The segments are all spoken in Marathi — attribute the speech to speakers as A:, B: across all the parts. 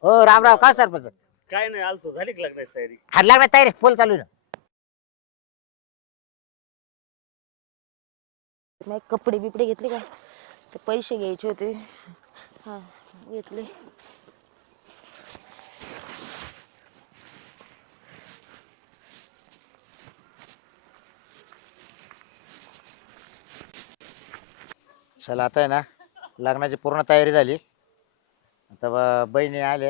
A: हो राम का सरपंच?
B: काय नाही आलतो, झाली का लग्नाची तयारी?
A: हात लागणार तयारी फुल चालू आहे ना.
C: नाही कपडे बिपडे घेतले का? ते पैसे घ्यायचे होते. हा घेतले.
A: चला आता आहे ना लग्नाची पूर्ण तयारी झाली. आता बहिणी आले.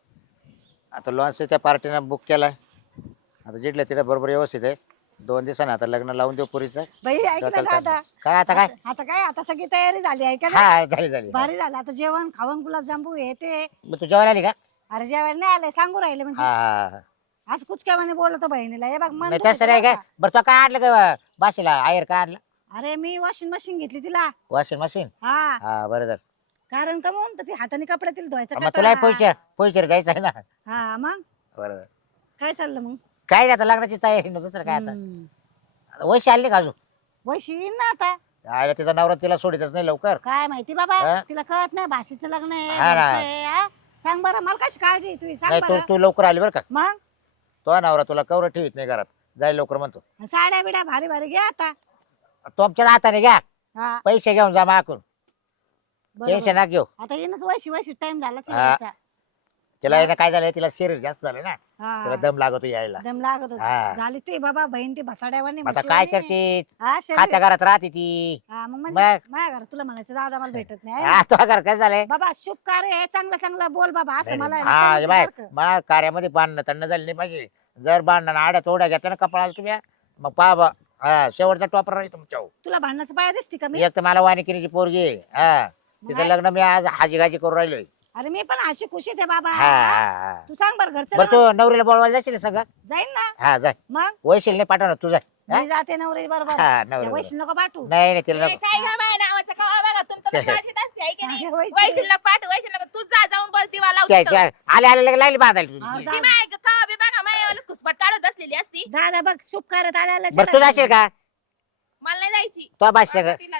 A: आता लॉन्च त्या पार्टीनं बुक केलाय. आता जिथल्या तिथे बरोबर व्यवस्थित आहे. 2 दिवसांनी आता लग्न लावून देऊ पुरीचं.
D: बाई ऐक ना दादा,
A: काय आता काय
D: आता सगळी तयारी झाली आहे का ना?
A: हा झाली.
D: भारी झालं. आता जेवण खावण गुलाबजामू हे ते.
A: मग तू जेवायला आली का?
D: अरे जेवायला नाही आलंय, सांगू राहिले म्हणजे
A: हा
D: आज कुचक्यावाने बोलतो बहिणीला. हे बघ मन
A: नाही
D: दुखतं
A: तसं नाही
D: बरं
A: काय. बरं तो काय आणलं का बाशीला आयर काय आणलं?
D: का? अरे मी वॉशिंग मशीन घेतली तिला.
A: Washing machine.
D: हा
A: हा बरं झालं.
D: कारण का म्हणून ती हाताने कपडे तिला धुवायचं
A: मग तुला
D: कंटाळा.
A: पोयचर जायचं आहे ना.
D: हा मग
A: बरं झालं.
D: काय चाललं मग?
A: काय नाही आता लग्नाची तयारी ना दुसरं काय आता.
D: हम्म.
A: वैशी आली का अजून?
D: वैशी येईन ना आता.
A: आयला तिचा नवरा तिला सोडितच नाही लवकर.
D: काय माहिती बाबा,
A: हा?
D: तिला कळत नाही भाषेचं लग्न आहे
A: हा ना.
D: घरचं आहे, हा? सांग बरं मला कशी काळजी आहे तुझी, सांग
A: नाही तू
D: बरं.
A: तू लवकर आली बरं का.
D: मग
A: तो नवरा तुला कवर ठेवीत नाही घरात. जाय लवकर म्हणतो.
D: साड्या बिड्या भारी भारी घ्या आता.
A: तुमच्या हाताने घ्या.
D: हा
A: पैसे घेऊन जा माकून.
D: बरोबर.
A: टेन्शन ना घेऊ.
D: आता येणंच वैशी टाइम झालाच
A: हा.
D: यायचा.
A: तिला यानं काय झालंय, तिला शरीर जास्त झालं ना.
D: हा.
A: तिला दम लागतो यायला.
D: दम लागत
A: हा.
D: होता. झाली तुझी बाबा बहीण ती भसाड्यावानी
A: आता
D: म्हशीवानी.
A: काय करते?
D: हा, शरीर.
A: खात्या घरात राहते ती.
D: हा, मग म्हणजे
A: मग?
D: माझ्या घरात तुला म्हणायचं दादा मला भेटत नाही
A: हा तो घरात काय झालंय?
D: बाबा शुभ कार्य आहे, चांगलं चांगलं बोल बाबा असं मला आहे ना,
A: हा
D: सांगितलं
A: बाय
D: सारखं.
A: मग कार्यामध्ये बांधणं तंड झाली नाही पाहिजे. जर बांधणं आड्या तोड्या घेतल्या ना कपाळाला तुम्ही, मग पहा बा. हा शेवटचा टॉपर राहील तुमच्या.
D: तुला भांडणाचं पाया दिसते का मी?
A: एक तर मला वानिकिनीची पोरगी आहे. हा तिचं
D: नाही.
A: लग्न मी आज हाजी गाजी करून राहिलोय.
D: अरे मी पण अशी खुशी आहे बाबा.
A: हा हा हा.
D: तू सांग बरं घरचं
A: बरं
D: लग्न
A: तू नवरीला बोलवायला जाशील ना सगळं?
D: जाईन ना.
A: हा जाय.
D: मग
A: वैशील नाही पाठवणार तू जाय. हा?
D: मी जाते नवरी बरोबर.
A: हा
D: त्या
A: नवरी
D: वैशी नको पाठवू.
A: नाही नाही तिला
E: ए,
A: नको.
E: काय गा बाय नावाचं कवा बघा तुमचं काळजीत असते आहे की नाही?
D: अगं, वैशी.
E: वैशिल्य पाठ वैशिल्य तू जा जाऊन बोल दिवा लावून
A: त्या-
E: तिथं.
A: त्या- आले आले लगे लागली बांधायला
D: हा,
A: तुझी.
D: दा-
E: ती माय कवा बी बघा मायावाला खुसपट काढत बसलेली असती.
D: दादा बघ शुभ कार्यात आल्याला
A: बरं तू जाशील का?
E: मला नाही जायची.
A: तो बास सगळं.
E: तिलाच.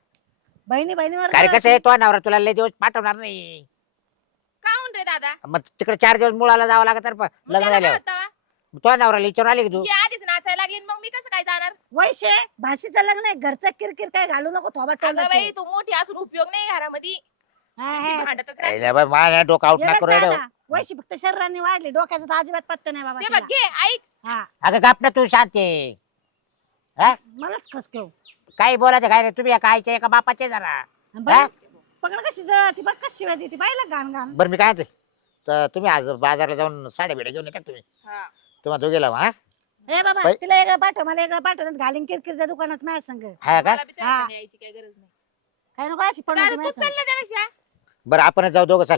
D: बहिणीवर
A: काय कसं आहे तो नवरा तुला लय दिवस पाठवणार नाही.
E: काहून रे दादा?
A: मग तिकडे 4 दिवस मुळाला जावं लागत तर
E: मग
A: लग्न
E: त्याला काय
A: झाल्यावर.
E: होतं?
A: तो नवऱ्याला विचारून आली की तू?
E: ती आधीच नाचायला लागली आणि मग मी कसं काय जाणार?
D: वैशे भाषेचं लग्न आहे, घरचं किरकिर काय घालू नको थोबा
E: अगं बाई तू मोठी असून उपयोग नाही घरामध्ये. ती भांडतच राहते.
A: अरे बाई, माझ्या डोकं आउट ना करू राहिलं.
D: वैशी फक्त शरीराने वाढली, डोक्याचा तर अजिबात पत्ता नाही बाबा
E: ते
D: तिला.
E: बघ घे ऐक.
D: हा
A: अगं गप ना तू शांत आहे. हा?
D: मलाच खसकेव.
A: काही बोलायचं काय नाही. तुम्ही एका आईच्या एका बापाचे जरा. हा?
D: पकड कशी जळती बघ कशी शिवाय देते पाहिलं घाण घाण.
A: बरं मी काय म्हणते, तर तुम्ही आज बाजारला जाऊन साड्या बिड्या घेऊन येतात तुम्ही?
E: हा.
A: तुम्हाला दोघेला हा?
D: ए बाबा
A: बाई-
D: तिला वेगळं पाठव, मला वेगळं पाठव, नाही तर घालीन किरकिर त्या दुकानात माझ्या संग.
A: हा का?
E: मला बी तुझ्या
D: हा.
E: संग यायची काही गरज नाही.
D: काय नको अशी पडून
E: दादा
D: होती
E: तू
D: माझ्या संग.
E: चाललं त्यापेक्षा.
A: बरं आपणच जाऊ दोघं. चाल.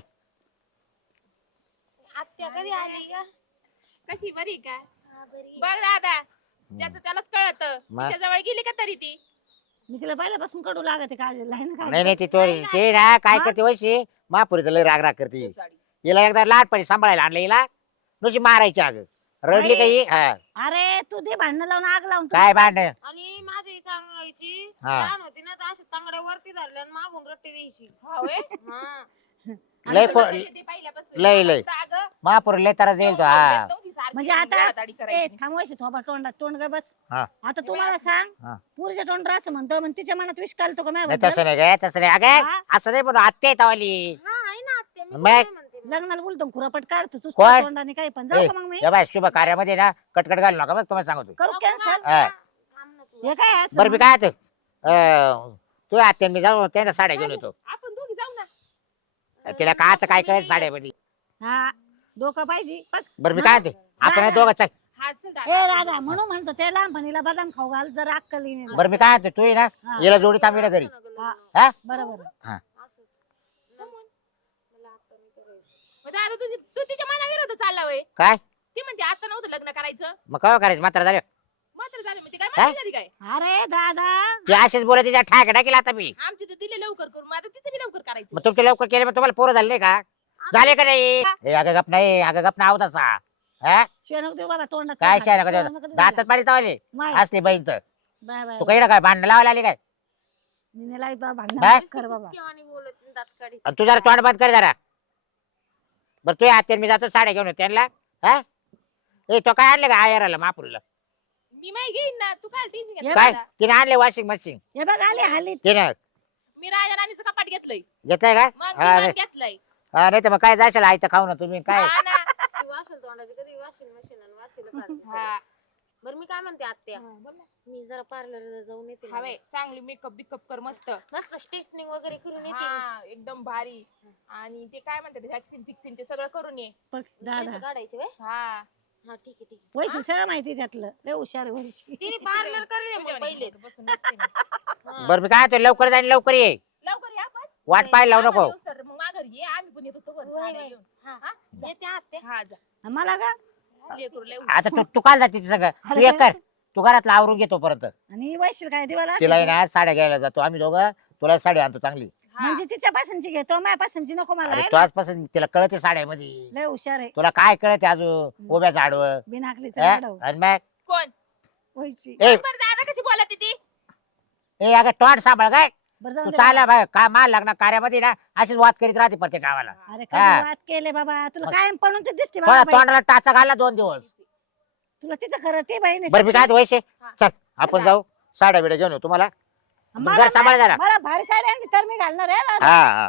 E: आत्या कधी आली का? कशी बरी का? बघ दादा ज्याचं त्यालाच कळत.
A: मग?
E: तिच्या जवळ गेली का तरी ती?
D: मी तिला पहिल्यापासून कडू लागते काजल आहे ना काजल?
A: नाही नाही ती थोडी ते ना काय
D: हा?
A: करते वैशी महापुरीचं लय राग राग करते. हिला एकदा लहानपणी सांभाळायला आणलं हिला नुसती मारायची अगं. रडली काही हा
D: अरे तू दे भांडण लावून आग लावून तू.
A: काय भांडण.
F: आणि माझी सांगायची
A: हा.
F: लहान होती ना तर अशा तांगड्या वरती धरल्या आणि मागून रट्टी द्यायची.
E: हा होय?
F: हा.
A: लय
E: तुला
A: खो-
E: म्हणजे ते पहिल्यापासून
A: लय लय
E: अगं,
A: महापुर लय त्रास देईल तो. हा
E: नव्हती सारखी
D: म्हणजे आता
E: गोळाताडी
D: ए
E: करायची.
D: थांबवायची थोबा तोंड ग बस.
A: हा.
D: आता तू मला सांग
A: हा.
D: पुरुषच्या तोंड असं म्हणतो मग तिच्या मनात विष कालतो का
A: नाही
D: माझ्या
A: तसं नाही काय तसं नाही अगं
D: हा?
A: असं नाही म्हणून आत्या आहे तवाली.
F: हा आहे ना आत्या, मी
A: मग?
F: काय म्हणते मग.
D: लग्नाला बोलतो खुरापट काढतो तू
A: कोण?
D: तोंडाने काही पण जाऊ का मग मी
A: ए बाय शुभ कार्यामध्ये ना कटकट घालू नका बघ तुम्हाला सांगतो.
D: करू
F: नको
D: कॅन्सल
F: ना,
A: हा.
F: थांब ना तू.
D: हे काय असं
A: बरं मी काय होतं, तू आत्या मी जाऊ त्यांना साड्या घेऊन येतो.
E: आपण दोघी जाऊ ना.
A: तिला काच काय करायचं साड्यामध्ये.
D: हा डोकं पाहिजे बघ.
A: बरं मी काय होतं आपण दोघं चल.
E: हात चल
D: ए
E: दादा.
D: राधा म्हणून म्हणतो ते लहानपणीला बदाम खाऊ घाल जर अक्कल येईल.
A: बरं मी काय होतं तू ये ना
D: हा.
A: हिला जोडी थांबल्या घरी.
D: हा.
A: हा
D: बरोबर
F: असंच. मला आता नाही करायचं.
E: मग दादा तू तिच्या मनाविरोध चालला वय.
A: काय
E: ती म्हणते आता नव्हतं लग्न करायचं.
A: मग काय करायचं मात्र झालं.
E: मात्र झालं म्हणजे काय
A: हा?
E: माहिती काय
D: अरे दादा
A: ती अशीच बोलत तिच्या ठाक टाकीला आता मी.
E: आमची तर दिले लवकर करून मग आता तिचं बी लवकर करायचं.
A: मग तुमचे लवकर केले मग तुम्हाला पोरं झाले नाही का? झाले का नाही? हे अगं गप नाही अगं गप ना आहोत असा. हा
D: शिवाय नको देऊ बाबा तोंडात
A: काय
D: हात.
A: शाळा
D: शिवाय
A: नका
D: नको देऊ
A: दातात
D: बाबा.
A: पाडी चावले
D: माय.
A: असली बहीण तर.
D: बाय बाय
A: तू काही काय भांडण लावायला आली काय?
D: मी नेला
A: बाय.
D: भांडण कर बाबा.
F: केव्हानी बोलत नाही, दात काढी.
A: आणि तू जरा तोंड बंद कर जरा. बरं तू आत्या मी जातो साड्या घेऊन त्यांना. हा ए तो काय आणले का आयराला महापुरीला?
E: मी माही घेईन ना, तू काय टेन्शन घेत
A: काय
E: दादा?
A: तिने आणले वॉशिंग मशीन
D: हे बघ आले हाली
A: तिने
E: मी राजा राणीचं कपाट घेतलंय,
A: घेतलंय का?
E: मग
A: हा
E: दिवाण घेतलंय.
A: नाही तर मग काय जाशाल आयतं खाऊ ना तुम्ही काय.
E: हा ना.
F: ती वाशल तोंडाची कधी वॉशिंग मशीन आणि वाशीला काढते सगळं.
E: हा.
F: बरं मी काय म्हणते आत्या,
E: बोल ना.
F: मी जरा पार्लरला जाऊन येते ना.
E: हा बाई, चांगली मेकअप बिकअप कर मस्त.
F: मस्त स्ट्रेटनिंग वगैरे करून येते मी.
E: हा एकदम भारी. आणि ते काय म्हणतात व्हॅक्सिन फिक्सिन ते सगळं करून ये.
D: दादा
F: केस काढायचे व्हय?
E: हा
F: हा ठीक आहे ठीक आहे.
D: वैशी सगळं माहिती त्यातलं लय हुशार आहे वैशी.
F: तिने पार्लर करेल मग पहिलेच.
E: बसून नसते मी.
F: हा.
A: बरं मी काय म्हणतो लवकर जाईन लवकर ये.
E: लवकर या पण.
A: वाट पाहायला लावू नको.
E: आम्हाला येऊस तर मग माघारी ये, आम्ही पण येतो तोवर
F: होय,
E: साड्या
F: होय.
E: घेऊन.
F: हा.
E: हा?
F: येते आत्या.
E: हा जा.
D: मला का
E: लेकरू लय
A: आता तू काल जाते तिचं सगळं तू एक कर. तू घरातलं आवरून घेतो परत.
D: आणि वैशी काय दिवाला
A: तिला आहे ना साड्या घ्यायला जातो आम्ही दोघं. तुला साडी आणतो चांगली.
E: हा.
D: म्हणजे तिच्या पासूनची घेतो माझ्या पासूनची नको मला
A: अरे
D: आहे
A: तू
D: ना?
A: आजपासून तिला कळते साड्यामध्ये.
D: लय हुशार आहे
A: तुला काय कळते अजून उभ्या झाडवं.
D: बिनाकलीचं
A: हा?
D: गाढव.
A: आणि मग
E: कोण?
D: वैशी
A: ए
E: बरं दादा कशी बोलत ती?
A: ए अगं तोंड सांभाळ काय.
D: बरं
A: तू
D: जाऊन दे
A: चालला
D: बाबा.
A: बाय का माल लागणार कार्यामध्ये ना अशीच वाद करीत राहते प्रत्येक गावाला.
D: अरे
A: हा.
D: काय वाद केले बाबा तुला कायम पडून ते दिसते
A: थोडा
D: बाबा बाई.
A: तोंडाला टाचा घाला 2 दिवस.
D: तुला तिचं खरं ते बाई नाही
A: बरं मी काय व्हायचे
E: हा.
A: चल आपण जाऊ साड्या बिड्या घेऊन येऊ तुम्हाला.
D: मला
A: घर सांभाळ जरा.
D: मला भारी साडी आणली तर मी घालणार आहे ना.
A: हा हा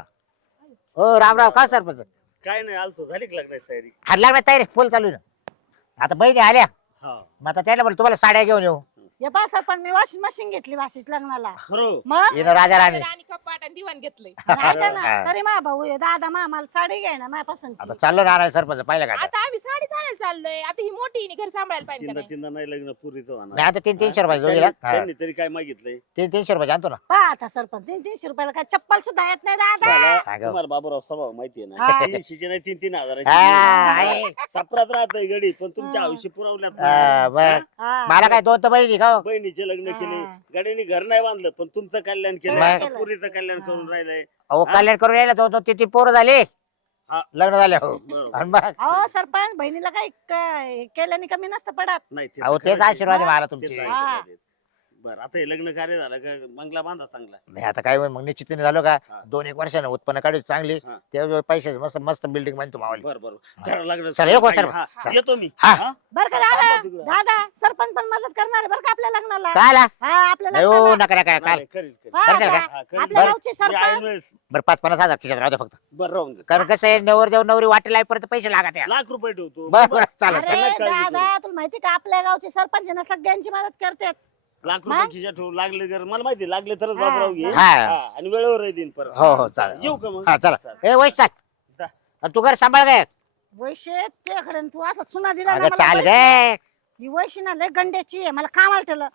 A: हो राम राम का सरपंच.
B: काय नाही आलतो, झाली का लग्नाची तयारी?
A: हात लागणार तयारी फुल चालू आहे ना. आता बहिणी आल्या
B: हा
A: मग आता त्याला बोल तुम्हाला साड्या घेऊन येऊ.
D: हे पा सर पण मी वॉशिंग मशीन घेतली वाशीच लग्नाला
B: खरं?
D: मग
A: येणं राजा राणी.
E: आणि कपाट आणि दिवाण घेतलंय.
D: ऐका ना
A: हा.
D: तरी मा भाऊ आहे, दादा मला साडी घ्याय ना माझ्या पसंतची.
A: आता चाललो ना सरपंच पाहिलं का आता?
E: आता आम्ही साडी चालायला चाललोय. आता ही मोठी हिने घर सांभाळायला पाहिजे का
B: तीनदा
E: नाही?
B: तीनदा नाही लग्न पुरीचं होणार.
A: नाही आता 300 रुपये जोडीला.
B: त्यांनी तरी काय मागितलंय?
A: 300 रुपये आणतो ना.
D: पहा आता सरपंच 300 रुपयाला काय चप्पल सुद्धा येत नाही दादा.
B: मला
A: सांगा.
B: तुम्हाला बाबूराव स्वभाव माहितीये ना.
D: हा.
B: 300ची नाही 3-3
A: हा,
B: हजाराची.
A: आहे.
B: सापरात राहतय गडी पण तुमच्या आयुष्य पुरवल्यात
A: हा,
B: नाही.
A: बरं.
D: हा.
A: मला काय 2 तर बहिणी का हो?
B: बहिणीचे लग्न केले,
D: हा.
B: गाडीने घर नाही बांधलं पण तुमचं कल्याण केलं.
A: सगळं
B: आता
D: केलं.
B: पुरीचं कल्याण करून राहिलंय.
A: अहो
B: हा?
A: कल्याण करून यायला 2 3 पोरं झाले.
B: हा.
A: लग्न झाले हो.
B: बरोबर.
A: आणि मग
D: अहो सरपंच बहिणीला काही केल्याने कमी नसतं पडत.
B: नाही ते
A: अहो
B: तर
A: तेच
B: खरंच आहे.
A: आशीर्वाद आहे मला
B: तेच
A: तुमचे.
B: आशीर्वाद आहेत. बरं आता हे लग्न कार्य झालं का बंगला बांधा चांगला.
A: नाही आता काय होईल मग निश्चितीने झालो का
B: हा.
A: 2-1 वर्षानं उत्पन्न काढू चांगली.
B: हा.
A: त्या पैसे मस्त मस्त बिल्डिंग बांधतो मावाली.
B: बरं बरं करावं लागलं.
A: चला, येऊ का, सर?
B: हा,
A: चला.
B: येतो मी.
A: हा.
B: हा?
D: बरं का
B: थांबा
D: दादा
B: तिकडं.
D: दादा सरपंच पण मदत करणार आहे बरं का आपल्या लग्नाला.
A: काय आला?
D: हा आपल्या
A: नाही हो
D: लग्नाला.
A: नका नका
B: नाही,
A: काय
B: नाही, करील, करील.
D: हा,
A: करशाल का?
D: का?
B: हा, करील.
D: आपल्या
A: बरं.
D: गावचे
B: मी आहे
D: सरपंच
B: वेळेस.
A: बरं 5-50 हजार खिशात राहू दे फक्त.
B: बरं राहून दे.
A: कारण कसं आहे नवर देव नवरी वाटेला परत पैसे लागत या.
B: लाख रुपये ठेवतो.
A: बरं बरं चालेल
D: अरे
A: चालेल.
B: चला, काळजी करू.
D: दादा तुला माहिती का आपल्या गावचे सरपंच आहे ना सगळ्यांची मदत करतात.
B: लाख रुपये खिशा ठेवू लागले जर मला माहिती लागले तरच
D: हा.
B: बाबराव घे.
A: हा.
B: हा, आणि वेळेवर देईन परत.
A: हो हो चालेल.
B: येऊ का मग?
A: हा चला.
B: चालेल.
A: ए वैश चाल.
B: जा.
A: आणि तू घर सांभाळ काय.
D: वैशे त्याकडे तू असं चुना दिला ना
A: अगं
D: मला
A: चाल
D: पैसे.
A: गे.
D: ही वैशी ना लय गंड्याची आहे मला कामाला ठेवलं.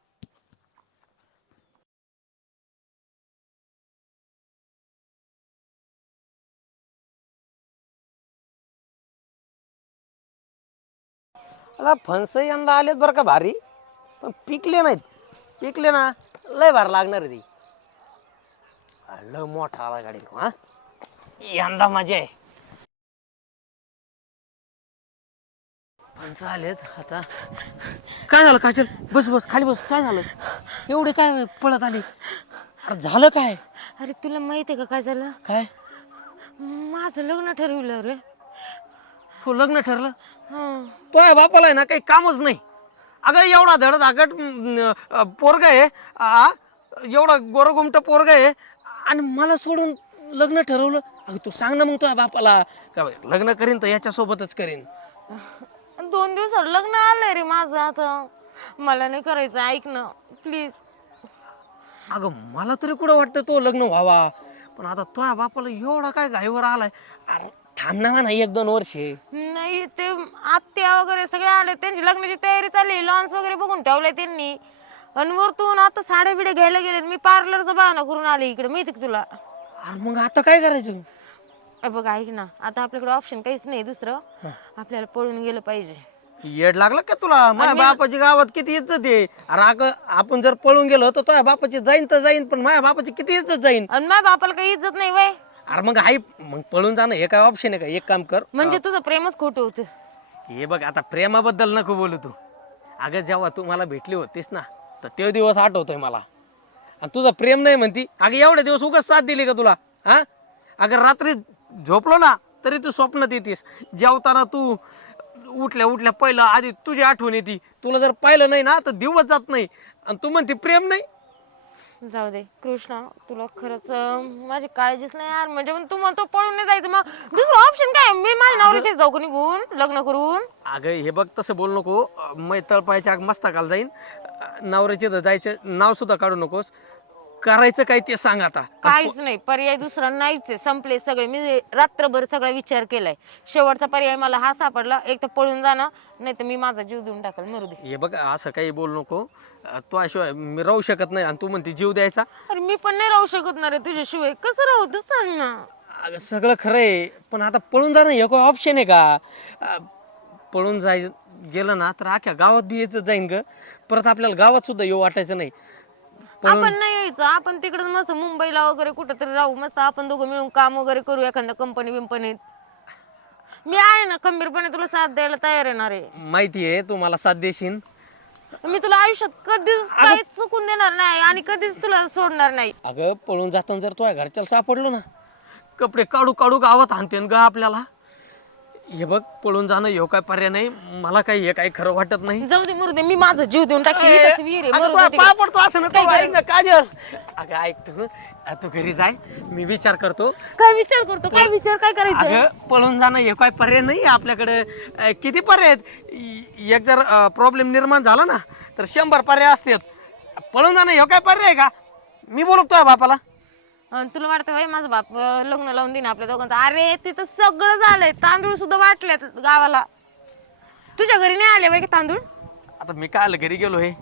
G: मला फणस यंदा आलेत बरं का भारी, पण पिकले नाहीत. पिकले ना लय भार लागणार आहे ती. लय मोठा आला गाडी हा यंदा मजा आहे. फणस आलेत आता. काय झालं काजल? बस बस खाली बस. काय झालं एवढे काय पळत आली? अरे झालं काय?
C: अरे तुला माहिती आहे का काय झालं?
G: काय
C: माझं लग्न ठरवलं रे.
G: तू लग्न ठरलं?
C: हं.
G: तो आहे बापाला आहे ना काही कामच नाही. अगं एवढा धडधाकट पोरगा आहे, एवढा गोरगुमट पोरगा आहे आणि मला सोडून लग्न ठरवलं. अगं तू सांग ना मग तुझ्या बापाला का बाई, लग्न करीन तर याच्या सोबतच करीन.
C: 2 दिवसावर लग्न आलंय रे माझं. आता मला नाही करायचं, ऐक ना प्लीज.
G: अगं मला तरी कुठं वाटतं तो लग्न व्हावा, पण आता तुझ्या बापाला एवढा काय घाईवर आलाय. अरे थांब ना म्हणा 1-2 वर्षे.
C: नाही ते आत्या वगैरे सगळे आले, त्यांची लग्नाची तयारी चालली, लॉन्स वगैरे बघून ठेवलंय त्यांनी. आणि वरतून आता साड्या बिड्या घ्यायला गेले. मी पार्लरचा बहाणा करून आले इकडे, माहिती का तुला?
G: अरे मग आता काय करायचं?
C: बघ ऐक ना, आता आपल्याकडे ऑप्शन काहीच नाही दुसरं. आपल्याला पळून गेलं पाहिजे.
G: येड लागलं का तुला? माझ्या बापाची गावात किती इज्जत आहे. अरे आपण जर पळून गेलो तर तुझ्या बापाची जाईन तर जाईन, पण माझ्या बापाची किती इज्जत जाईन.
C: आणि माझ्या बापाला काही इज्जत नाही वय.
G: अरे मग आई मग पळून जाणं हे काय ऑप्शन आहे का? एक काम कर,
C: म्हणजे तुझं प्रेमच खोटं होतं.
G: हे बघ आता प्रेमाबद्दल नको बोलू तू. अगं जेव्हा तू मला भेटली होतीस ना तर ते दिवस आठवतोय मला. आणि तुझं प्रेम नाही म्हणती. अगं एवढे दिवस उगाच साथ दिली का तुला? हा अगं रात्री झोपलो ना तरी तू स्वप्नात येतेस. जेवताना तू उठल्या उठल्या पहिलं आधी तुझी आठवण येते. तुला जर पाहिलं नाही ना तर दिवस जात नाही. आणि तू म्हणते प्रेम नाही.
C: जाऊ दे कृष्णा, तुला खरंच माझी काळजीच नाही यार. म्हणजे मग तू म्हणतो पळून नाही जायचं, मग दुसरं ऑप्शन काय? मी माझ्या नवऱ्याच्या जाऊ का निघून लग्न करून?
G: अगं हे बघ तसं बोलू नको. मै तळपायच्या मस्तकाला जाईन. नवऱ्याचे तर जायचं नाव सुद्धा काढू नकोस. करायचं काय ते सांग आता.
C: काहीच नाही, पर्याय दुसरा नाहीच आहे. संपले सगळे. मी रात्रभर सगळा विचार केलाय. शेवटचा पर्याय मला हा सापडला. एक तर पळून जाणं, नाही तर मी माझा जीव देऊन टाकल. मरू दे.
G: हे बघ असं काही बोलू नको. तू अशिवाय मी राहू शकत नाही. आणि तू म्हणते जीव द्यायचा.
C: अरे मी पण नाही राहू शकत ना रे तुझ्याशिवाय. कसं राहू तू सांग ना.
G: अगं सगळं खरं आहे, पण आता पळून जाणं हे काही ऑप्शन आहे का? पळून गेलं ना तर अख्ख्या गावात बी यायचं जाईन ग. परत आपल्याला गावात सुद्धा येऊ वाटायचं नाही.
C: आपण नाही यायचो. आपण तिकडे मस्त मुंबईला वगैरे कुठेतरी राहू. मस्त आपण दोघं मिळून काम वगैरे करू एखाद्या कंपनी बिंपनीत. मी आहे ना खंबीरपणे तुला साथ द्यायला तयार येणार आहे.
G: माहिती आहे तू मला साथ देशील.
C: मी तुला आयुष्यात कधीच काही चुकून देणार नाही आणि कधीच तुला सोडणार नाही.
G: अगं पळून जाताना जर तुझ्या घरच्याला सापडलो ना, कपडे काढू काढू गावात आणते ग आपल्याला. हे बघ पळून जाणं हे काय पर्याय नाही. मला काही हे काही खरं वाटत नाही.
C: जाऊ दे मरू दे. मी माझा जीव देऊन टाकेन. इथंच विहीर आहे.
G: अगं,
C: मरू
G: तुला
C: दे
G: पाय
C: तिकडे.
G: पडतो असं नको. ऐक ना काजल. अगं ऐक तू घरी जाय. मी विचार करतो.
C: काय विचार करतो? काय विचार काय करायचं?
G: अगं पळून जाणं हे काय पर्याय नाही आपल्याकडे. किती पर्याय आहेत. एक जर प्रॉब्लेम निर्माण झाला ना तर 100 पर्याय असतात. पळून जाणं हे काय पर्याय आहे का? मी बोलतोय बापाला.
C: आणि तुला वाटतं भाई माझा बाप लग्न लावून देईन आपल्या दोघांचं? अरे तिथं सगळं झालंय. तांदूळ सुद्धा वाटलेत गावाला. तुझ्या घरी नाही आले बाई तांदूळ?
G: आता मी काय घरी गेलो हे.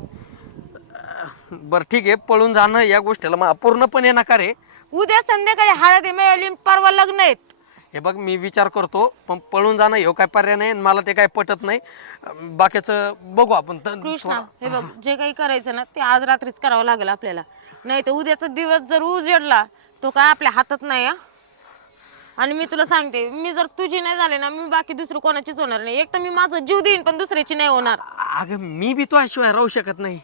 G: बरं ठीक आहे. पळून जाणं या गोष्टीला मला पूर्णपणे नकार आहे.
C: उद्या संध्याकाळी हळद आहे, मेली, परवा लग्न आहेत.
G: हे बघ मी विचार करतो, पण पळून जाणं हे काय पर्याय नाही. मला ते काय पटत नाही. बाकीचं बघू आपण.
C: कृष्णा हे बघ, जे काही करायचं ना ते आज रात्रीच करावं लागेल आपल्याला. नाही तर उद्याचा दिवस जर उजेडला तो काय आपल्या हातात नाही. आणि मी तुला सांगते, मी जर तुझी नाही झाले ना, मी बाकी दुसरं कोणाचीच होणार नाही. एक तर मी माझा जीव देईन पण दुसऱ्याची नाही होणार.
G: अगं मी बी तो शिवाय राहू शकत नाही.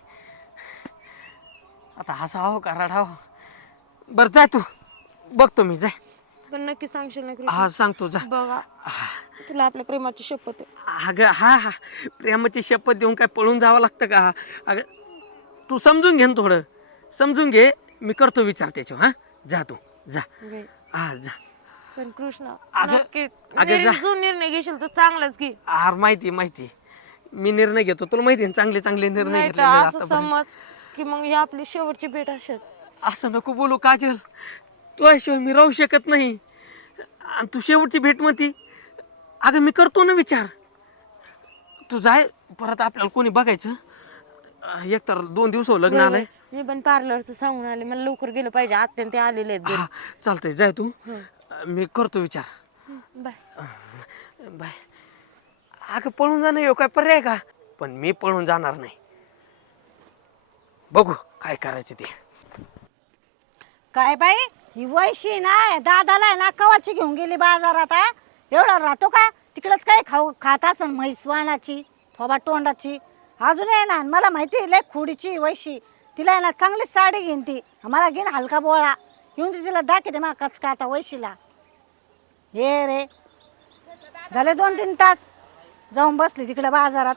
G: आता हसावं का रडावं? बरं जाय तू. बघतो मी. जाय.
C: पण नक्की सांगशील ना कृष्णा?
G: हा सांगतो. जा.
C: बघा तुला आपल्या प्रेमाची शपथ आहे.
G: अगं हा प्रेमाची शपथ देऊन काय पळून जावं लागतं का? अगं तू समजून घे ना थोडं. समजून घे. मी करतो विचार त्याच्यावर. हा जा तू. जा.
C: घे.
G: हा जा.
C: पण कृष्णा
G: अगं-
C: नक्की
G: अगं जा.
C: जो निर्णय घेशील तो चांगलाच घे.
G: आर माहिती मी निर्णय घेतो. तुला माहिती आहे चांगले चांगले निर्णय
C: नाही तर
G: घेतले मी
C: असं
G: आतापर्यंत.
C: समज की मग ही आपली शेवटची भेट असेल.
G: असं नको बोलू काजल. तुझ्याशिवाय मी राहू शकत नाही. आणि तू शेवटची भेट म्हणती. अगं मी करतो ना विचार. तू जाय. परत आपल्याला कोणी बघायचं. एक तर 2 दिवस लग्न आलंय.
C: मी पण पार्लरचं सांगून आले. मला लवकर गेलं पाहिजे. अत्यंत आलेले आहेत घरी.
G: हा चालतंय. जाय तू. मी करतो विचार.
C: बाय.
G: बाय. अगं पळून जाणं हे काय पर्याय का? पण मी पळून जाणार नाही. बघू काय करायचं ते.
D: काय बाई ही वैशी ना या दादाला आहे ना कवाची घेऊन गेली बाजारात. एवढा राहतो का तिकडच काय खात असन म्हैसवाणाची थोबा तोंडाची. अजून आहे ना मला माहिती आहे लय खोडीची वैशी. तिला आहे ना चांगली साडी घेईन ती. मला घेईन हलका बोळा घेऊन ती तिला दाखवते मा कचका आता वैशीला. हे रे झाले 2-3 तास जाऊन बसली तिकडे बाजारात.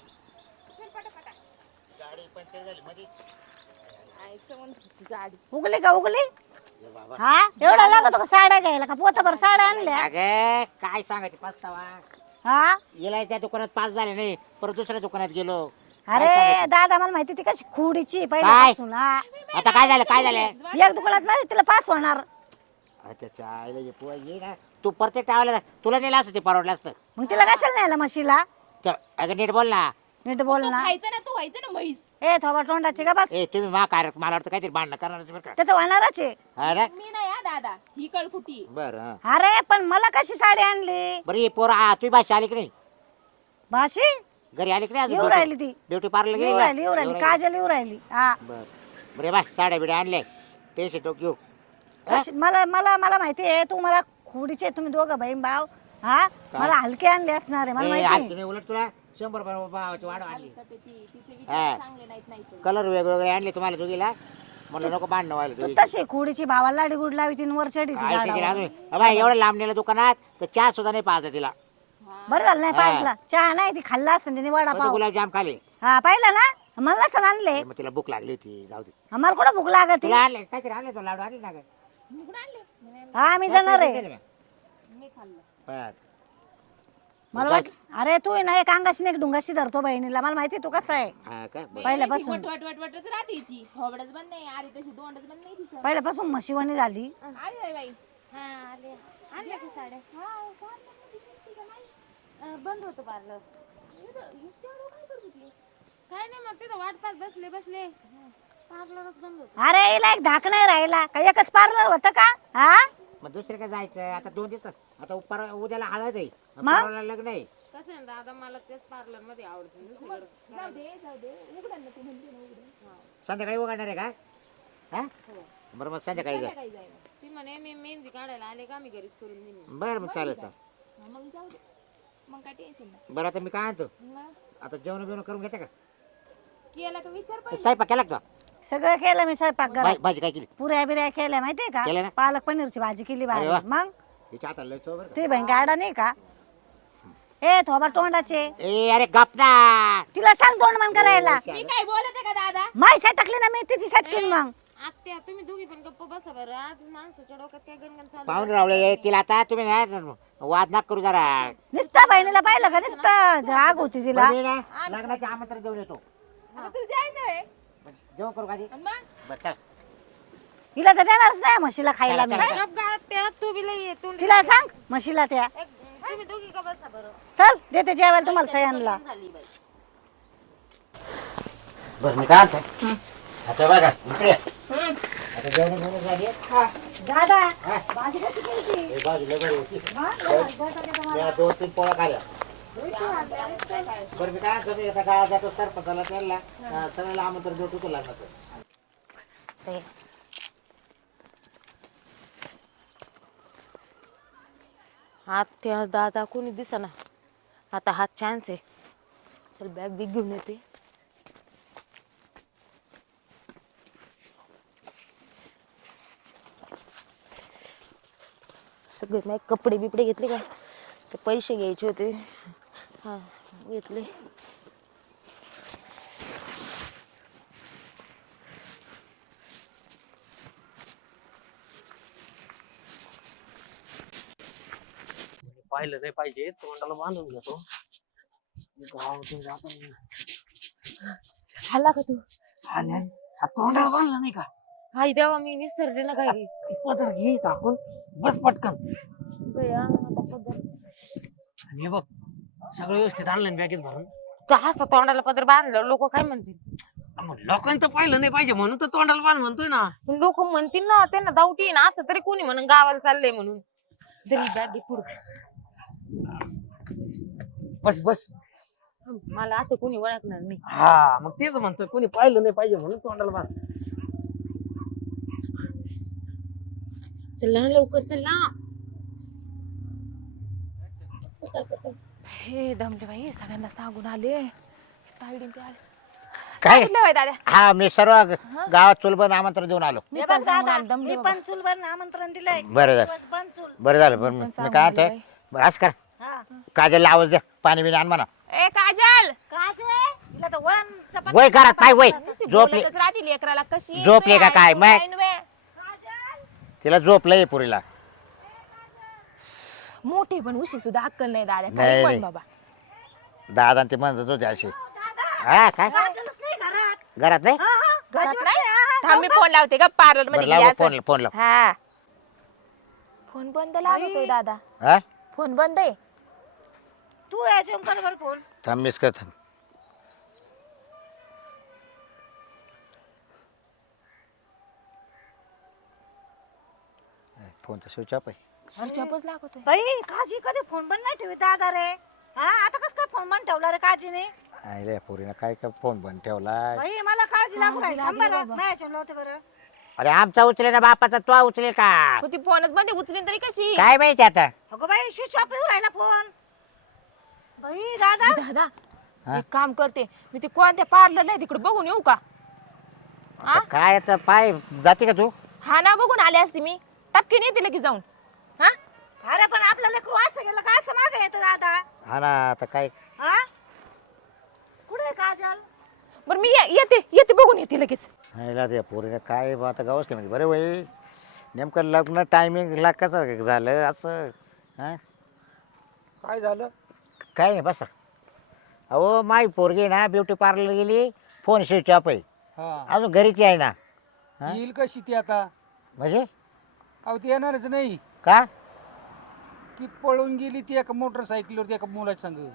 D: उगली का उगली? हा एवढा लागतो का साड्या घ्यायला? का पोताभर साड्या आणल्या?
A: अगं काय सांगायचं पस्तावा.
D: हा
A: गेला त्या दुकानात पास झाले नाही, परत दुसऱ्या दुकानात गेलो.
D: अरे दादा मला माहिती ती कशी खोडीची
A: काय?
D: पहिल्यापासून. हा
A: आता काय झालं काय झालं?
D: एक दुकानात नाही तिला पास होणार.
A: अच्छा आईला जे पोहा ये ना, तू प्रत्येक टाळायला तुला नेलं असतं ते परवडलं असतं.
D: मग तिला कशाला न्यायला म्हशीला?
A: अगं नीट बोल ना.
D: नीट बोल ना.
E: व्हायचं ना, तू व्हायचं ना म्हैस.
D: ए थोबा तोंडाची का बस.
A: ए तुम्ही मला वाटतं काहीतरी भांडणं करणारच बरं का.
D: ते तर होणारच आहे.
A: हा ना?
E: मी नाही हा दादा, ही कळकुटी.
A: बरं
D: अरे पण मला कशी साडी आणली?
A: बरं ये पोरा तुम्ही भाषा आली की नाही?
D: भाशी
A: घरी आली की नाही
D: येऊ राहिली ती.
A: ब्युटी पार्लर
D: येऊ राहिली काजल येऊ राहिली. हा
A: बरं बरे बा साड्या बिड्या आणले. टेन्शन टोक घेऊ.
D: मला मला मला माहिती आहे तू मला खोडीचे तुम्ही दोघं बहीण भाव. हा मला हलके आणले असणार आहे मला माहिती आहे.
A: नाही उलट तुला 100 रुपये भावाची वाढ आणली.
E: तिचे
A: हा.
E: विचार चांगले नाहीत नाही तर.
A: कलर वेगवेगळे आणले तुम्हाला दोघीला. म्हणलं नको भांडणं व्हायला
D: तू
A: तुझी.
D: तशी कुडीची भावाला लाडी गुड लावी तीन वर चढी
A: काय ते केलं अजून? अबे, एवढं लांब नेलं दुकानात तर चहा सुद्धा नाही पाहत तिला.
D: बरं झालं नाही पाजला चहा नाही ती खाल्ला असं तिने वडा
A: फक्त
D: पाव
A: गुलाबजाम खाले.
D: हा पाहिलं ना मला नसतं आणले
A: मग तिला भूक लागली होती, जाऊ दे.
D: आम्हाला कुठं भूक लागत
A: तुला आणले काहीतरी आणले तो लाडू आणले ना गं?
D: हा आम्ही जाणार आहे
A: बरं.
D: मला वाट अरे तू आहे ना एक अंगाशी एक डुंगाशी धरतो बहिणीला मला माहिती तू कसा आहे
A: हा का? बरं.
D: पहिल्यापासून
E: वटच राहते ती थोबडच बंद नाही आली तशी दोंडच बंद नाही तिचं
D: पहिल्यापासून म्हशीवाणी झाली
E: आली बाई
F: हा आले आणल्या की साड्या बंद होतं पार्लर
C: काय नाही मग तिथं वाट पाहत बसले बसले
F: पार्लरच बंद होतं
D: अरे हिला एक धाक नाही राहिला काही एकच पार्लर होतं का हा
A: मग दुसरं काय जायचं आता 2 दिवस आता उद्याला हळद आहे
D: मग?
A: परवाला लग्न आहे.
C: कसं आहे ना दादा मला तेच पार्लर मध्ये आवडतं दुसरीकडे
E: जाऊ दे उघडा ना तू म्हणते ना उघडा
A: संध्याकाळी उघडणार आहे का? हा बरं मग संध्याकाळी जा.
E: काही जाय
C: ती म्हणे मी मेहंदी काढायला आले का मी घरीच करून देईन
A: बरं मग चालेल तर.
E: मग जाऊ दे मग काय टेन्शन नाही
A: बरं आता मी काय आणतो
E: मग
A: आता जेवण बिवण करून घेते का?
E: केला का विचार
A: ते स्वयंपाक केला का?
D: सगळं केलं मी स्वयंपाक घरात
A: भाजी काय केली?
D: पुऱ्या बिऱ्या केल्या माहितीये
A: केल्या
D: का
A: ना?
D: पालक पनीरची भाजी केली
A: अरे
D: बाहेर
A: वा.
D: मग
A: तिच्या हाताला लय चव बरं का.
D: तुझी बहीण गाडा नाही का ए थोबा तोंडाचे
A: ए अरे गप ना.
D: तिला सांग तोंड मन करायला
E: मी काय बोलते का दादा
D: माय साठ टाकली ना मी तिची सटकीन मग
C: आत्या तुम्ही दोघी पण गप्प बसा बरं आज माणसाच्या डोक्यात काय गणगण चालू
A: पाहून रावळे तिला आता तुम्ही ना वाद नाक करू जरा.
D: नुसतं बहिणीला पाहिलं का नुसतं आग होती तिला
A: बरं मी ना लग्नाचे आमंत्रण देऊन येतो.
E: आता तुला जायचं आहे
A: जेवण करू का आधी?
E: आणि मग
A: बरं चल.
D: हिला तर देणारच नाही म्हशीला खायला मी
A: चला, चला.
C: गप गा आत्या तू बी लई तोंड
D: तिला सांग म्हशीला त्या
C: तुम्ही दोघी का बसा बरं
D: चल देते जेवायला तुम्हाला सह्यांना
C: झाली बाई
A: बरं मी काय आणतो आता बघा इकडे आता जेवण बिवणं झाली
D: दादा
A: हा?
D: भाजी कशी केली
A: हे बाजूला बरी होती. मी 2-3 पोळ्या खाल्या. बरं मी काय आणतो मी आता गावात जातो सरपंचाला त्यांना सगळ्याला आमंत्रण देतो तुला लग्नाचं.
C: आत्या दादा कोणी दिसना आता हा चान्स आहे चल बॅग बिग घेऊन येते सगळे नाही कपडे बिपडे घेतले का ते पैसे घ्यायचे होते हा घेतले
G: पाहिलं नाही पाहिजे तोंडाला बांधून घेतो गावातून जातो
C: आला का तू
G: तोंडाला बांधलं नाही का?
C: आई देवा मी विसरले ना काही
G: पदर घे टाकून बस पटकन
C: बया, आता पदर.
G: आणि हे बघ सगळं व्यवस्थित आणलं बॅगेत भरून.
C: तर असं तोंडाला पदर बांधलं लोक काय म्हणतील
G: मग लोकांनी तर पाहिलं नाही पाहिजे म्हणून तर तोंडाला बांध म्हणतोय ना.
C: लोक म्हणतील ना त्यांना दावटी ना असं तरी कोणी म्हणून गावाला चाललंय म्हणून जरी बॅग घे पुढे
G: बस बस
C: मला असं कोणी ओळखणार नाही
G: हा मग तेच म्हणतोय कोणी पाहिलं नाही पाहिजे म्हणून तोंडाला बांध.
C: चला लवकर चला हे दमले बाई सगळ्यांना सांगून आले ताईडीन ते आले
A: काय
E: कुठलं बाई दादा
A: हा मी सर्व गावात चुलबंद आमंत्रण देऊन आलो.
C: मी
D: हे
C: पण
D: बघ
C: सांगून
D: दादा
C: आले, दमले
D: मी
C: बाबा.
D: पण चूलवर आमंत्रण दिलंय
A: बरं झालं
D: दिवस बंद चूल
A: बरं झालं बरं मी काय आणतोय बरं असं कर
D: हा
A: काजलला आवाज द्या पाणी बिणी आण म्हणा.
E: ए काजल
D: काच आहे तिला तर वळण चपाती
A: वय घरात पाय वय
E: नुसती
A: झोपले
E: बोलतच राहते लेकराला कशी
A: झोपले का काय? मै-
E: ऐन वे.
A: तिला झोपलंय पुरीला.
E: मोठे पण उशी सुद्धा अक्कल नाही दादा
A: नाही,
E: काही
A: नाही.
E: पण बाबा
A: दादा ते म्हणत होते असे हा काय
D: काजलच नाही घरात
A: घरात नाही
D: हा, हा,
E: घरात
D: अजिबात
E: नाही?
D: नाही, हा, हा.
E: थांब मी फोन लावते का पार्लर
A: बरं
E: मध्ये
A: लाव
E: गेली
A: फोन
E: असेल.
A: फोन लाव
E: हा फोन बंद लागतोय दादा
A: हा
E: फोन बंद आहे
D: तू याच्या कर बरं फोन
A: थांब मिस कर थांब फोन तर स्विच ऑफ आहे.
E: स्विचऑफच लागतोय
D: बाई काजी कधी फोन बंद नाही ठेवी दादा रे हा आता कस काय फोन बंद ठेवला रे काजीने
A: आयले पोरीनं काय काय फोन बंद ठेवलाय.
D: बाई मला काळजी लागू राहील थांब
E: लागली
D: बरं
E: बाबा.
D: नाही याच्या लावते बरं
A: अरे आमचा उचले ना बापाचा तो उचले का
E: मग ती फोनच बंद आहे, उचलीन तरी कशी
A: काय माहिती आता
D: अगं बाई स्विच ऑफ येऊ राहिला फोन बाई दादा
E: दादा
A: हा?
E: एक काम करते मी ते कोणत्या पार्लरला आहे तिकडे बघून येऊ का
C: हा?
A: काय आता पाय जाते का तू
E: हा ना बघून आले असते मी टपकी नाही दिलं की जाऊन. हा
D: अरे पण आपलं लेकरू असं गेलं का असं मागे येतं दादा.
A: हा ना आता काय
D: हा कुठे काजल?
E: बरं मी येते बघून येते लगेच.
A: ह्याला त्या पोरीने काय बा आता गावसले म्हणजे बरे वय नेमकं लग्न टायमिंगला कसं झालं असं हां
G: काय झालं?
A: काय नाही बसा. अहो माई पोरगी ना ब्युटी पार्लर गेली फोन स्विच ऑफ आहे
H: हा
A: अजून घरीच आहे ना. हा?
H: येईल कशी ती आता?
A: म्हणजे
H: अहो ती येणारच नाही.
A: का
H: ती पळून गेली ती एका मोटरसायकलवर एका मुलाच्या संग.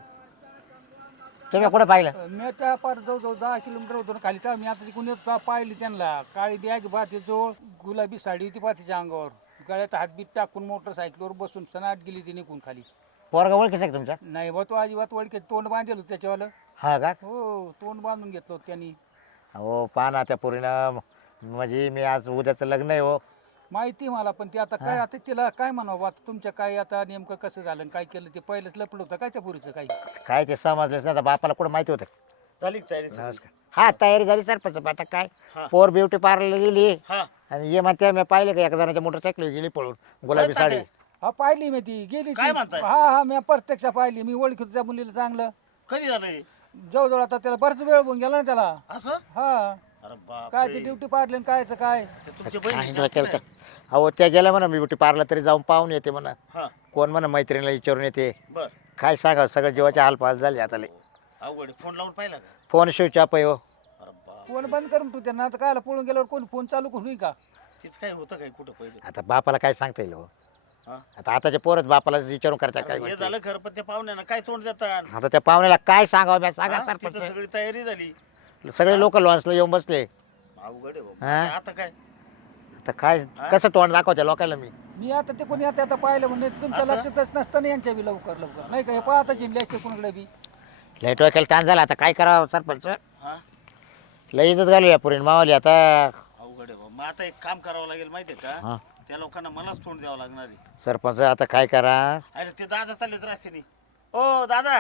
A: तुम्ही कुठं पाहिलं
H: मी त्या पार जवळजवळ 10 किलोमीटर होतो ना खाली तर मी आता तिकडून पाहिली त्यांना. काळी बॅग बाती जवळ गुलाबी साडी होती पातीच्या अंगावर गळ्यात हातबीत टाकून मोटरसायकलवर बसून सनाट गेली ती निघून खाली.
A: पोरगा ओळखीचा का तुमचा
H: नाही बा तो अजिबात वडके तोंड बांधेल होतं त्याच्यावालं.
A: हा का
H: हो तोंड बांधून घेतलं होतं त्यांनी.
A: हो पहा ना त्या पोरीनं म्हणजे मी आज उद्याचं लग्न आहे हो
H: माहिती मला पण ते आता काय आता तिला काय म्हणावं आता तुमच्या काय आता नेमकं कसं झालं आणि काय केलं ते पहिलंच लपलं होतं काय त्या पोरीचं काही.
A: काय ते समजलंच नाही आता बापाला कुठं माहिती होतं.
B: झाली का तयारी?
A: नमस्कार हा तयारी झाली सरपंच आता काय
B: हा.
A: पोर ब्युटी पार्लर गेली
B: हा
A: आणि ये म्हणते मी पाहिलं का एका जणाच्या मोटरसायकल गेली पळून गुलाबी साडी.
H: हा पाहिली मी ती गेली
B: काय
H: ती.
B: म्हणताय?
H: हा मी प्रत्यक्ष पाहिली. मी ओळखीत त्या मुलीला चांगलं.
B: कधी झालंय
H: जवळजवळ आता त्याला बराच वेळ होऊन गेला ना त्याला.
B: असं?
H: हा
B: अरे बाप
H: काय ते ड्युटी पाडले कायचं काय.
B: तुमच्या
A: काय
B: बहिणी
A: नाही केलं तर. अहो त्या गेल्या म्हणा मी ब्युटी पार्लर तरी जाऊन पाहून येते म्हणा
B: हा
A: कोण म्हणा मैत्रिणीला विचारून येते.
B: बर
A: काय सांगा सगळं जीवाचे हालपाल झाले आता लय.
B: अवघड आहे. फोन लावून पाहिला का?
A: फोन स्विच ऑफ आहे हो.
B: अरे बाप
H: फोन बंद करून तू त्यांना आता कायला पळून गेल्यावर कोण फोन चालू करून का.
B: तीच काय होतं काय कुठं पहिले?
A: आता बापाला काय सांगता येईल हो
B: हा?
A: आता आताचे पोरच बापाला विचारून करतात काय
B: अरे हे
A: म्हणते.
B: झालं खरं पण त्या पाहुण्यानं काय तोंड देतात?
A: आता त्या पाहुण्याला काय सांगावं मी सांगा
B: हा? तिथं
A: सरपंच
B: सगळी तयारी झाली.
A: सगळे लोक लॉन्सला येऊन बसले.
B: अवघड आहे बाबा.
A: हा?
B: आता काय?
A: आता काय कसं तोंड दाखवत्या लोकांना मी
H: मी आता ते कोणी आता पाहिलं म्हणजे तुमच्या
B: असं?
H: लक्षातच नसतं ना यांच्या बी लवकर लवकर नाही का. हे पाहता जिंकले असते कोणाकडे बी.
A: लाईट वाकेल ताण झाला आता काय करावं सरपंच
B: हा
A: लई इज्जत घालू या पुरीन मावाली आता.
B: अवघड आहे बाबा. मग आता एक काम करावं लागेल माहितीये का?
A: हा
B: त्या लोकांना मलाच तोंड द्यावं लागणार आहे.
A: सरपंच आता काय करा
B: अरे ते दादा चाललेत रस्त्याने. ओ दादा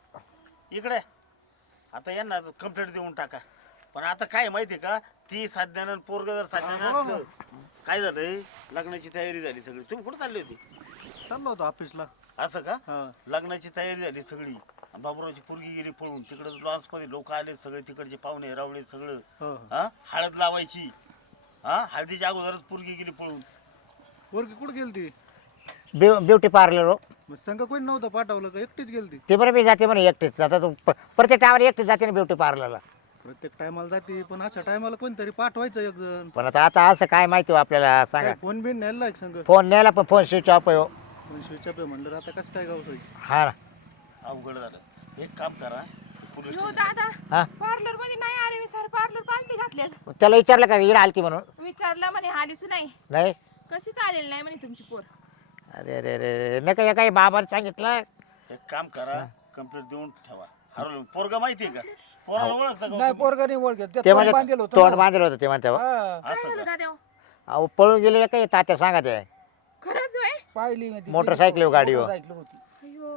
B: इकडे. आता यांना कंप्लेंट देऊन टाका. पण आता काय माहितीये का ती साध्यानं पोरग जर साध्यानं असलं काय झालंय लग्नाची तयारी झाली सगळी. तुम्ही कुठे चालली होती?
H: चाललो होतो ऑफिसला.
B: असं का? लग्नाची तयारी झाली सगळी. बाबुरावची पोरगी गेली पळून. तिकडे लॉन्स मध्ये लोक आले सगळे तिकडचे पाहुणे रावळे सगळं. हा हळद लावायची. हा हळदीच्या अगोदरच पोरगी गेली पळून.
H: पोरगी कुठे गेलती?
A: ब्युटी पार्लर हो
H: मग संघ कोणी नव्हतं पाठवलं का एकटीच गेलती?
A: ते बरं मी जाते म्हणे एकटीच आता तू प्रत्येक टावर एकटीच जाते ना ब्युटी पार्लरला.
H: प्रत्येक टायमाला जाते पण अशा टायमाला कोणतरी पाठवायचं एक जण.
A: पण आता असं काय माहिती हो आपल्याला सांगा.
H: फोन बिन न्यायला लाग संघ.
A: फोन न्यायला पण फोन स्विच ऑफ आहे हो.
H: पण स्विच ऑफ आहे म्हणलं आता कसं काय गाव सोयी.
A: हा ना
B: अवघड झालं. एक काम करा पोलीस
E: हो
B: स्टेशन
E: दादा
A: हा
E: पार्लर मध्ये नाही आले मी सर पार्लर पालती घातलेलं.
A: त्याला विचारलं का इकडे आलती म्हणून
E: विचारलं म्हणे आलीच नाही.
A: नाही.
E: कशी चालेल नाही म्हणे तुमची पोर.
A: अरे अरे अरे नाही का काही बाबाने सांगितलं.
B: एक काम करा कंप्लेंट देऊन ठेवा. हरवलं पोरगा माहितीये का? पोराला ओळखता का?
H: नाही पोरगा नाही ओळखत.
A: ते
H: तोंड
A: म्हणजे
H: बांधलेलं होतं
A: तोंड
H: ना.
A: बांधलं होतं ते म्हणते हो.
H: हा,
B: असं का?
E: दादा
A: अहो पळून गेले काही तात्या सांगा ते
E: खरंच वय.
H: पाहिली मी ती.
A: मोटरसायकल गाडीवर.
H: मोटरसायकल होती.
E: अयो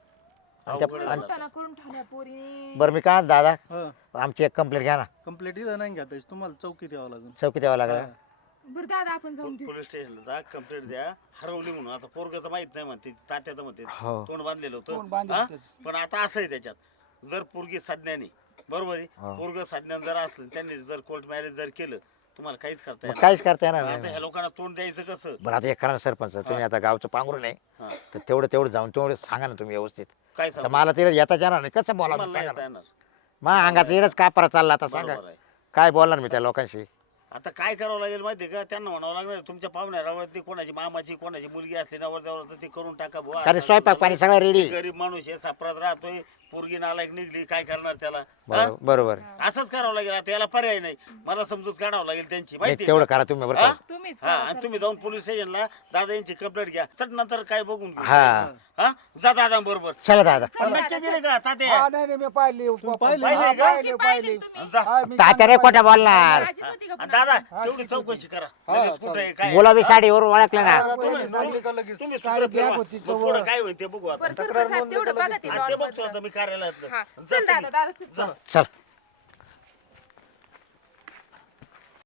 A: आणि त्या-
B: अवघड
A: आणि-
B: झालं.
E: त्यांना करून ठेवल्या पोरी.
A: बरं मी काय दादा
H: हा
A: आमची एक कंप्लेंट घ्या ना
H: कंप्लीट इथं नाही घेता येत. तुम्हाला चौकीत यावं लागेल.
A: चौकी द्यावं लागेल.
E: बरं दादा आपण जाऊन देऊ.
B: पोलीस स्टेशनला जा कंप्लेंट द्या. हरवली म्हणून. आता पोरगाचं माहित नाही म्हणते तात्याचं म्हणते
A: हो.
B: तोंड बांधलेलं
H: तोंड
B: होतं.
H: बांधलेलं
B: हा?
H: होतं.
B: पण आता असं आहे त्याच्यात जर पोरगी साधण्याने बरोबर आहे
A: हो.
B: पोरग साधण्याने जर असलं त्यांनी जर कोर्ट मॅरेज जर केलं तुम्हाला काहीच करता
A: मग
B: येणार
A: काहीच करता येणार
B: नाही. आता
A: नाही.
B: ह्या लोकांना तोंड द्यायचं कसं?
A: बरं आता एक करा ना सरपंच तुम्ही आता गावचं पांघरून नाही
B: हा.
A: तर तेवढं जाऊन तेवढं सांगा ना तुम्ही व्यवस्थित.
B: काय
A: तर
B: सांगू?
A: मला तिला येता येणार नाही कसं बोला
B: तुम्हाला नाही
A: सांगा
B: येता
A: ना.
B: येणार.
A: मग अंगाचा इडच कापरा चालला आता सांगा
B: बरोबर आहे.
A: काय बोलणार मी त्या लोकांशी.
B: आता काय करावं लागेल माहितीये का त्यांना म्हणावं लागणार तुमच्या पाहुण्या रावळातली कोणाची मामाची कोणाची मुलगी असते नवरदेवाला तर ते करून टाका बुवा.
A: कारण स्वयंपाक पाणी सगळं रेडी.
B: गरीब माणूस आहे सापरात राहतोय पोरगी नालायक निघली काय करणार त्याला?
A: बरोबर
B: असंच करावं लागेल. आता याला पर्याय नाही. मला समजूत काढावं लागेल त्यांची
A: नाही
B: माहिती
A: तेवढं करा तुम्ही बरं
B: हा?
A: का.
E: तुम्हीच
B: हा आणि तुम्ही जाऊन पोलीस स्टेशनला दादा यांची कंप्लेंट घ्या. चट नंतर काय बघून घेऊ.
A: हा
B: हा जा दादा बरोबर.
A: चला दादा.
B: नक्की गेले का तात्या?
H: हा नाही नाही मी पाहिली.
B: पाहिली
H: हा,
B: का?
H: पाहिली पाहिली.
B: जा.
H: हा, मी
A: तात्या रे खोटा बोलणार.
E: माझीच होती का पण
B: दादा
E: आता?
B: तेवढी चौकशी करा. लगेच कुठं आहे, काय आहे?
A: गुलाबी साडीवर ओळखलं ना.
H: तुम्ही सांगितलं का लगेच?
B: तुम्ही
H: काय
B: सूत्र
H: बॅग
B: फिरवा.
H: होती
B: मग पुढं काय होईल ते बघू आता.
E: बरं, सरपंच साहेब, तेवढं बघा ते
B: आणि ते
E: lawn
B: बघतो
E: मधलं.
B: आता मी कार्यालयातलं.
E: हा.
B: जा
E: चल दादा
B: तुम्ही.
E: दादा चल.
B: जा.
A: चल